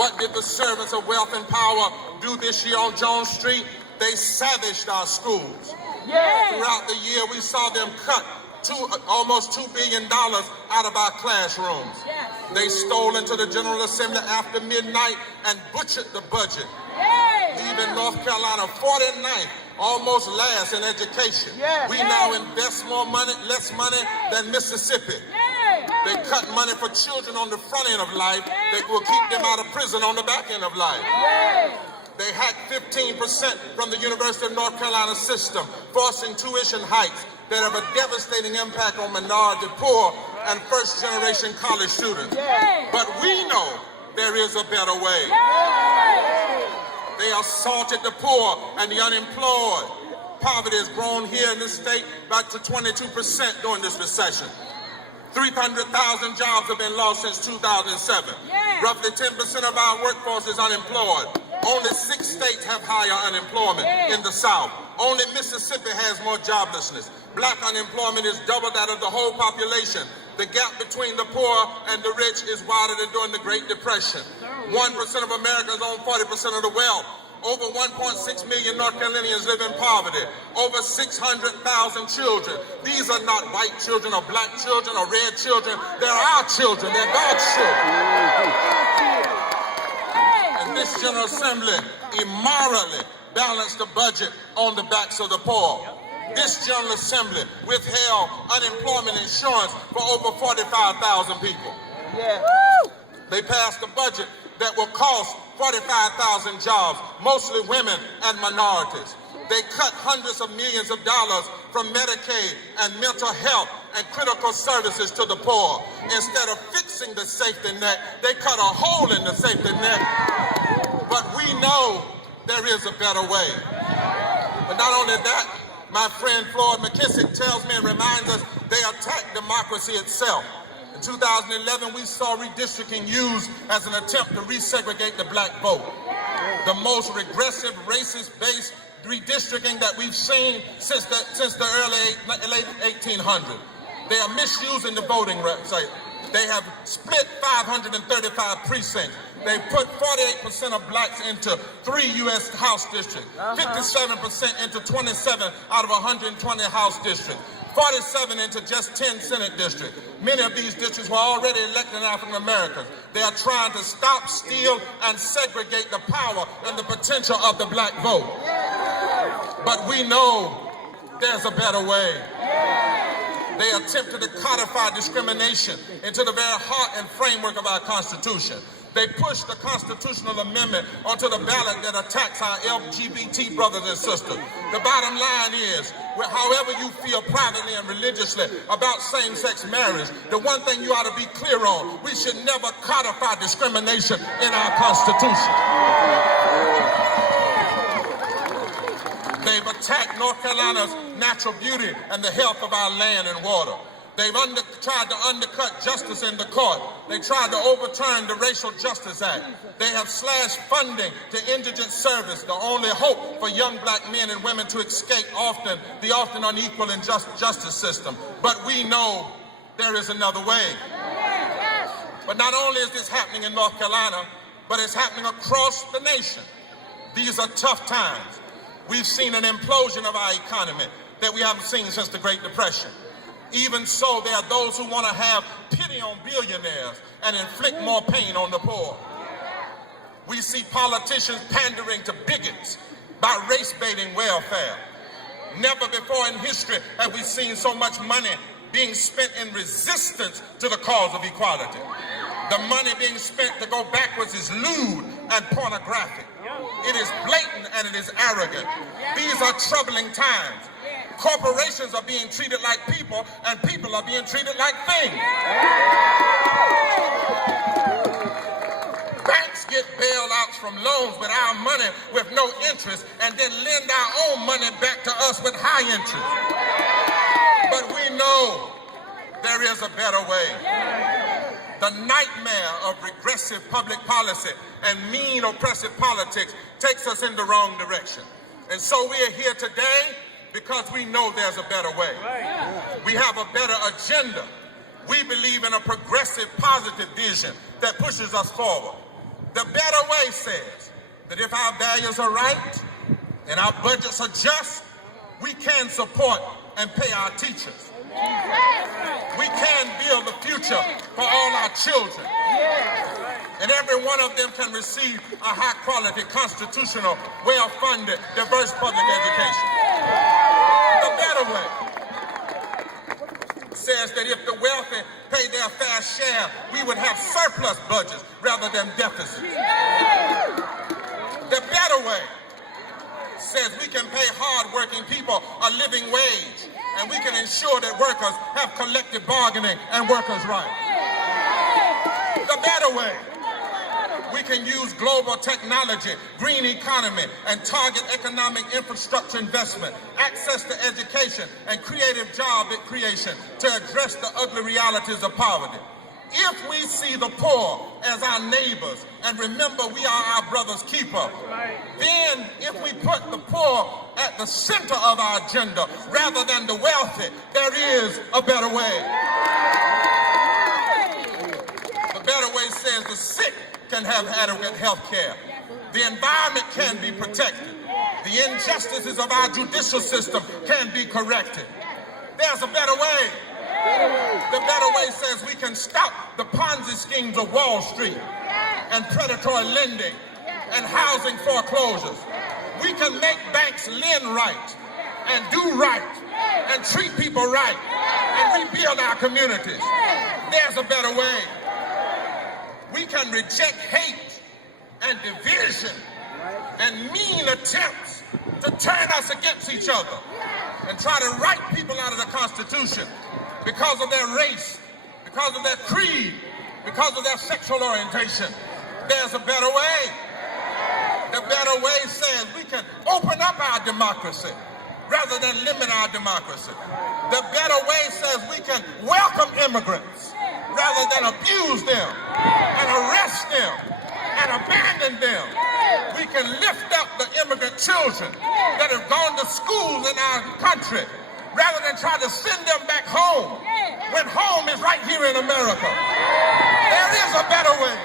What did the servants of wealth and power do this year on Jones Street? They savaged our schools. Throughout the year, we saw them cut almost $2 billion out of our classrooms. They stole into the General Assembly after midnight and butchered the budget, leaving North Carolina 49th, almost last in education. We now invest less money than Mississippi. They cut money for children on the front end of life. They will keep them out of prison on the back end of life. They hacked 15% from the University of North Carolina system, forcing tuition hikes that have a devastating impact on minority, poor, and first-generation college students. But we know there is a better way. They assaulted the poor and the unemployed. Poverty has grown here in this state back to 22% during this recession. 300,000 jobs have been lost since 2007. Roughly 10% of our workforce is unemployed. Only 6 states have higher unemployment in the South. Only Mississippi has more joblessness. Black unemployment is double that of the whole population. The gap between the poor and the rich is wider than during the Great Depression. 1% of Americans own 40% of the wealth. Over 1.6 million North Carolinians live in poverty. Over 600,000 children. These are not white children or black children or red children. They're our children. They're God's children. And this General Assembly immorally balanced the budget on the backs of the poor. This General Assembly withheld unemployment insurance for over 45,000 people. They passed a budget that will cost 45,000 jobs, mostly women and minorities. They cut hundreds of millions of dollars from Medicaid and mental health and critical services to the poor. Instead of fixing the safety net, they cut a hole in the safety net. But we know there is a better way. But not only that, my friend Floyd McKissick tells me and reminds us they attack democracy itself. In 2011, we saw redistricting used as an attempt to resegregate the black vote. The most regressive, racist-based redistricting that we've seen since the late 1800s. They are misusing the voting rights. They have split 535 precincts. They put 48% of blacks into 3 U.S. House districts, 57% into 27 out of 120 House districts, 47 into just 10 Senate districts. Many of these districts were already elected African Americans. They are trying to stop, steal, and segregate the power and the potential of the black vote. But we know there's a better way. They attempted to codify discrimination into the very heart and framework of our Constitution. They pushed the constitutional amendment onto the ballot that attacks our LGBT brothers and sisters. The bottom line is, however you feel privately and religiously about same-sex marriage, the one thing you ought to be clear on, we should never codify discrimination in our Constitution. They've attacked North Carolina's natural beauty and the health of our land and water. They've tried to undercut justice in the court. They tried to overturn the Racial Justice Act. They have slashed funding to indigent service, the only hope for young black men and women to escape the often unequal and justice system. But we know there is another way. But not only is this happening in North Carolina, but it's happening across the nation. These are tough times. We've seen an implosion of our economy that we haven't seen since the Great Depression. Even so, there are those who want to have pity on billionaires and inflict more pain on the poor. We see politicians pandering to bigots by race-baiting welfare. Never before in history have we seen so much money being spent in resistance to the cause of equality. The money being spent to go backwards is lewd and pornographic. It is blatant and it is arrogant. These are troubling times. Corporations are being treated like people, and people are being treated like things. Banks get bailouts from loans with our money with no interest, and then lend our own money back to us with high interest. But we know there is a better way. The nightmare of regressive public policy and mean oppressive politics takes us in the wrong direction. And so we are here today because we know there's a better way. We have a better agenda. We believe in a progressive, positive vision that pushes us forward. The better way says that if our values are right and our budgets are just, we can support and pay our teachers. We can build the future for all our children. And every one of them can receive a high-quality, constitutional, well-funded, diverse public education. The better way says that if the wealthy pay their fair share, we would have surplus budgets rather than deficits. The better way says we can pay hard-working people a living wage, and we can ensure that workers have collective bargaining and workers' rights. The better way, we can use global technology, green economy, and target economic infrastructure investment, access to education, and creative job creation to address the ugly realities of poverty. If we see the poor as our neighbors and remember we are our brother's keeper, then if we put the poor at the center of our agenda rather than the wealthy, there is a better way. The better way says the sick can have adequate health care. The environment can be protected. The injustices of our judicial system can be corrected. There's a better way. The better way says we can stop the Ponzi schemes of Wall Street and predatory lending and housing foreclosures. We can make banks lend right and do right and treat people right and rebuild our communities. There's a better way. We can reject hate and division and mean attempts to turn us against each other and try to write people out of the Constitution because of their race, because of their creed, because of their sexual orientation. There's a better way. The better way says we can open up our democracy rather than limit our democracy. The better way says we can welcome immigrants rather than abuse them and arrest them and abandon them. We can lift up the immigrant children that have gone to schools in our country rather than try to send them back home when home is right here in America. There is a better way.